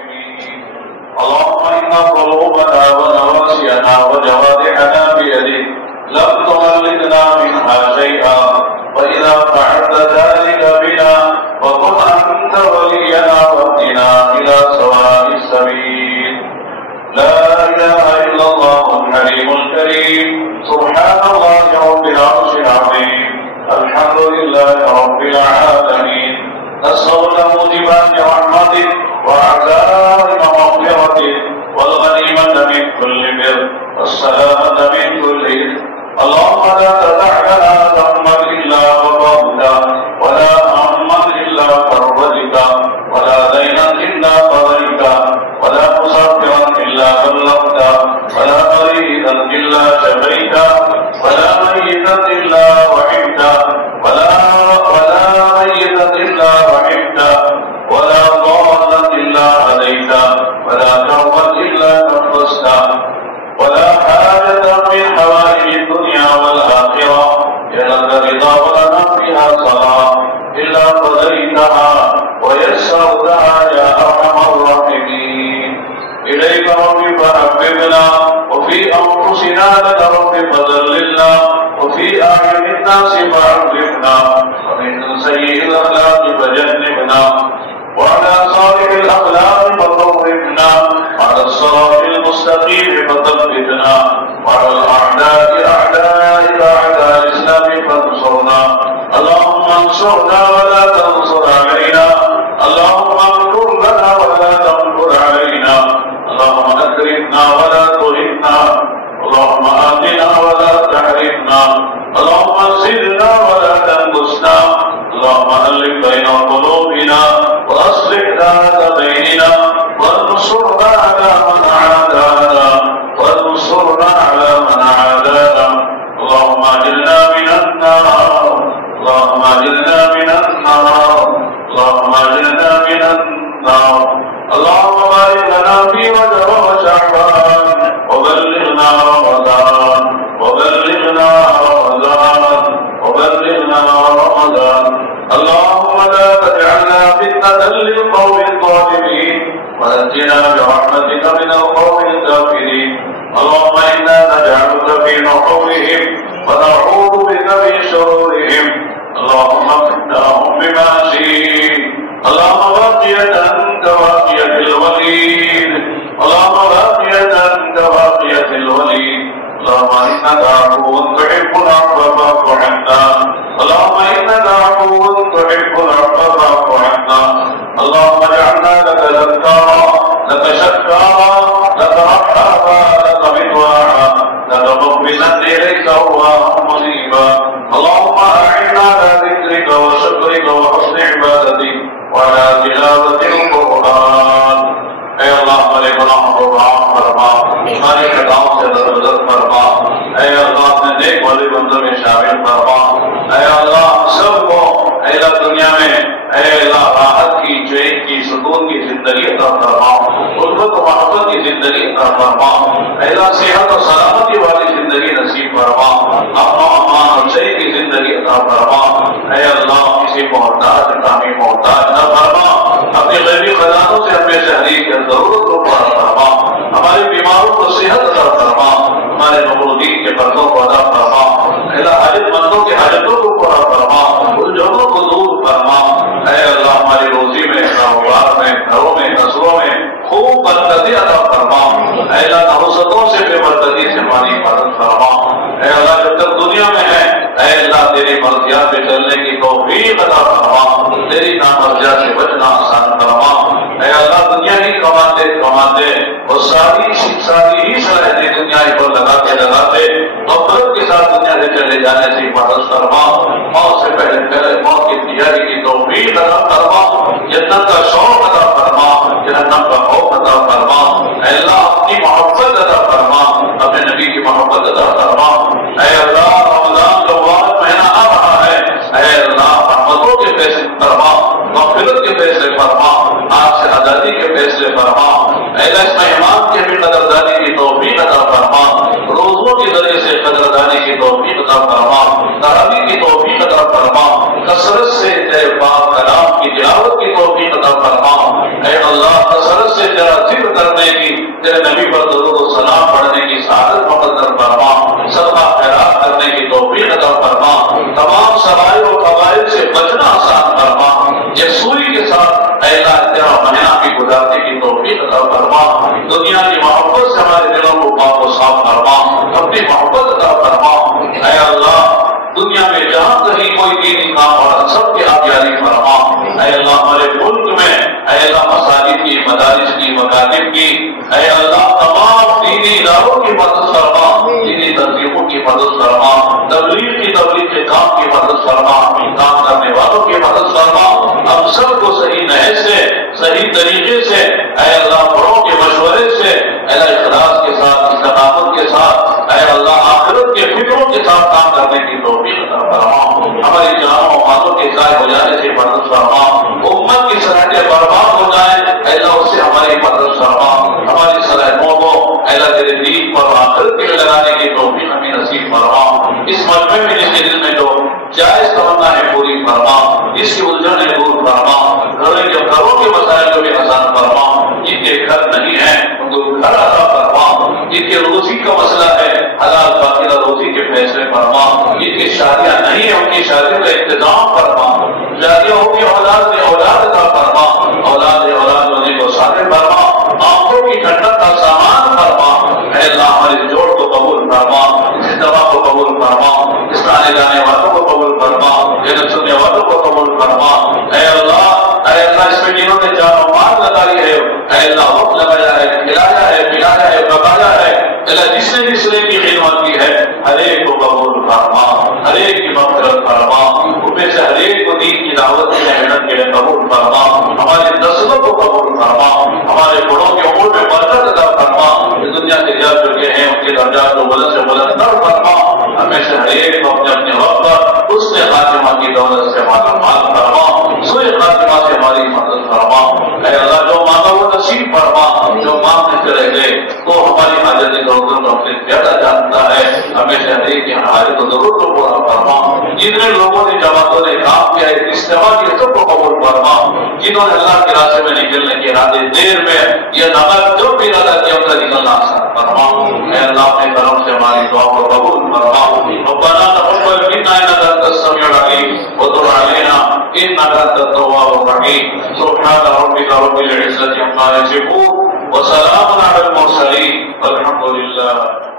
الراحمين. اللهم إن قلوبنا ونواسينا وجوارحنا بيدك لم تملكنا منها شيئا، وإذا فعلت ذلك بنا وكن أنت ولينا واهدنا إلى سواء السبيل. لا إله إلا الله الحليم الكريم، سبحان الله رب العرش العظيم، الحمد لله رب العالمين. نسألك موجبات رحمتك وعزائم مغفرتك والغنيمة من كل بر والسلامة من كل إثم. اللهم لا تدع لنا ذنبا إلا غفرته، ولا هما إلا فرجته، ولا دينا إلا قضيته، ولا مسافرا إلا بلغته، ولا مريضا إلا شفيته، ولا ميتا إلا رحمته، ولا ميتا إلا رحمته، ولا ضالا إلا هديته، ولا كربا إلا نفسته، ولا حاجة من حوائج الدنيا والآخرة لك رضا ولنا فيها صلاة إلا قضيتها ويسرتها يا أرحم الراحمين. إليك رب فحببنا، وفي أنفسنا لك رب فذللنا، وفي أعين الناس فعرفنا، ومن سيء الأخلاق فجنبنا، وعلى صالح الأخلاق فقربنا، وعلى الصراط المستقيم فثبتنا، وعلى الأعداء أعدائك أعداء الإسلام فانصرنا. اللهم انصرنا ولا تنصر علينا، اللهم انصر لنا ولا تنصر علينا، اللهم أكرمنا ولا تهنا، اللهم آتنا ولا تحرمنا، اللهم زدنا ولا تنقصنا، اللهم ألف بين قلوبنا وأصلح ذات بيننا، وانصرنا على من عادانا، وانصرنا على من عادانا. اللهم أجرنا من النار، اللهم أجرنا من النار، اللهم أجرنا من النار. اللهم بارك لنا في رجب وشعبان، وبلغنا رمضان، وبلغنا رمضان، وبلغنا رمضان. اللهم لا تجعلنا فتنة للقوم الظالمين، ونجنا برحمتك من القوم الكافرين. اللهم إنا نجعلك في نحورهم ونعوذ بك من شرورهم. اللهم افتناهم بما شئت، اللهم باقية كواقية الوليد، اللهم باقية كواقية الوليد. اللهم إنك عفو تحب العفو فاعف عنا، اللهم إنك عفو تحب العفو فاعف عنا. اللهم اجعلنا لك ذكارا، لك شكارا، لك رحابا، لك مطواعا، لك مقبلا إليك أوابا منيبا. اللهم أعنا على ذكرك وشكرك وحسن عبادتك وعلى تلاوة القرآن. اے اللہ ہمارے گناہوں کو معاف فرما، ہمارے خطاؤں سے درگزر فرما، اے اللہ اپنے نیک والے بندوں میں شامل فرما. اے اللہ ہم سب کو اے اللہ دنیا میں اے اللہ راحت کی، چین کی، سکون کی زندگی عطا فرما، الفت و محبت کی زندگی عطا فرما. اے اللہ صحت و سلامتی والی زندگی نصیب فرما، امن و امان اور صحیح کی زندگی عطا فرما. اے اللہ کسی محتاج کامی محتاج نہ فرما، اپنے غیبی خزانوں سے ہمیں شہری کی ضرورت کو پورا فرما، ہمارے بیماروں کو صحت عطا فرما، ہمارے مولودین کے قرضوں کو ادا فرما. اللہ حاجت مندوں کے حاجتوں کو پورا فرما، الجھنوں کو دور فرما. اے اللہ ہماری روزی میں، کاروبار میں، گھروں میں، نسلوں میں خوب برکتی عطا فرما. اے اللہ نحوستوں سے بے برکتی سے ہماری حفاظت فرما. اے اللہ جب تک دنیا میں ہے اے اللہ تیری مرضیات پہ چلنے کی توفیق عطا فرما، تیری نامرضیات سے بچنا آسان فرما. اے اللہ دنیا ہی کماتے کماتے اور ساری ہی صلاحیتیں دنیا ہی پر لگاتے غفلت کے ساتھ دنیا سے چلے جانے سے حفاظت فرما. موت سے پہلے موت کی تیاری کی توفیق عطا فرما، جنت کا شوق عطا فرما، جہنم کا خوف عطا فرما. اے اللہ اپنی محبت عطا فرما، اپنے نبی کی محبت عطا فرما. اے اللہ رمضان کا مبارک مہینہ آ رہا ہے، اے اللہ رحمتوں کے فیصلے فرما، مغفرت کے فیصلے فرما، آج سے آزادی کے فیصلے فرما. اے اللہ اس مہمان کے بھی قدردانی کی توفیق عطا فرما، روزوں کے ذریعے سے قدردانی کی توفیق عطا فرما، تراویح کی توفیق عطا فرما، کثرت سے تیرے پاک کلام کی تلاوت کی توفیق عطا فرما. اے اللہ کثرت سے تیرے نبی پر درود و سلام پڑھنے کی سعادت مقدر فرما، صدقہ خیرات کرنے کی توفیق عطا فرما، تمام سرائر و قبائل سے بچنا آسان فرما، یکسوئی کے ساتھ اے اللہ تیرا مہینہ بھی گزارنے کی توفیق عطا فرما، دنیا کی محبت سے ہمارے دلوں کو پاک و صاف فرما، اپنی محبت عطا فرما۔ اے اللہ دنیا میں جہاں کہیں کوئی دینی کام ہو رہا سب کے آپ جاری فرما۔ اے اللہ ہمارے ملک میں اے اللہ مساجد کی، مدارس کی، مکاتب کی اے اللہ تمام دینی اداروں کی مدد فرما، دینی تنظیموں کی مدد فرما، تبلیغ کے کام کی مدد فرما، کام کرنے والوں کی مدد فرما، ہم سب کو صحیح نہج سے، صحیح طریقے سے اے اللہ بڑوں کے مشورے سے اے اللہ اخلاص کے ساتھ، استقامت کے ساتھ اے اللہ آخرت کے فکروں کے ساتھ کام کرنے کی توفیق عطا فرما، ہماری جانوں و مالوں کے ضائع ہو جانے سے مدد فرما، امت کی صلاحیتیں برباد ہو جائیں اے اللہ اس سے ہماری مدد فرما، ہماری صلاحیتوں کو اے اللہ تیرے دین پر آخرت کے لگانے کی توفیق ہمیں نصیب فرما، اس مجمع میں جس کے دل میں جو جائز تمنا ہے پوری فرما، جس کی الجھن ہے دور فرما، گھروں کے مسائل کو بھی آسان فرما، جن کے گھر نہیں ہیں ان کو گھر عطا فرما، جن کے روزی کا مسئلہ ہے حلال باقیہ روزی کے فیصلے فرما، جن کی شادیاں نہیں ہیں ان کی شادیوں کا انتظام فرما، شادیوں کی اولاد میں اولاد عطا فرما، اولاد ہونے کو شامل فرما، آنکھوں کی ٹھنڈک کا سامان فرما، اے اللہ ہمارے جوڑ کو قبول فرما، اس دوا کو قبول فرما، اس آنے جانے والوں کو قبول فرما، جنت سننے والوں کو قبول فرما، اے اللہ اس میں جنہوں نے جان و مال لگائی ہے اے اللہ وقت لگایا ہے، کھلایا ہے، پلایا ہے، پکایا ہے، اللہ جس نے جس نے کی خدمت کی ہے ہر ایک کو قبول فرما، ہر ایک کی مغفرت فرما، ان میں سے ہر ایک کو دین کی دعوت کی محنت کے لیے قبول فرما، ہمارے نسلوں کو قبول فرما، ہمارے بڑوں کے عمر میں برکت عطا فرما، اس دنیا سے جا چکے ہیں ان کے درجات کو بلند سے بلند فرما، ہمیں سے ہر ایک کو اپنے اپنے وقت پر اس نے خاتمہ کی دولت سے مالا مال فرما، سوئے خاتمہ سے ہماری مدد فرما، اے اللہ جو مانگا وہ نصیب فرما، جو مانگنے سے رہ گئے تو ہماری حاجت ضرورتوں کو اپنے زیادہ جانتا ہے، ہمیں سے ہر ایک کی حاجت و ضرورت کو پورا فرما، جتنے لوگوں نے جماعتوں نے کام کیا ہے اجتماع کی سب کو قبول فرما، جنہوں نے اللہ کے راستے میں نکلنے کے ارادے دیر میں یہ نمک جو بھی ارادہ کیا ان کا نکلنا آسان فرما، اے اللہ اپنے کرم سے ہماری دعا کو قبول فرما، ربنا تقبل منا انك انت السميع العليم وتب علينا انك انت التواب الرحيم، سبحان ربك رب العزة عما يصفون وسلام على المرسلين والحمد لله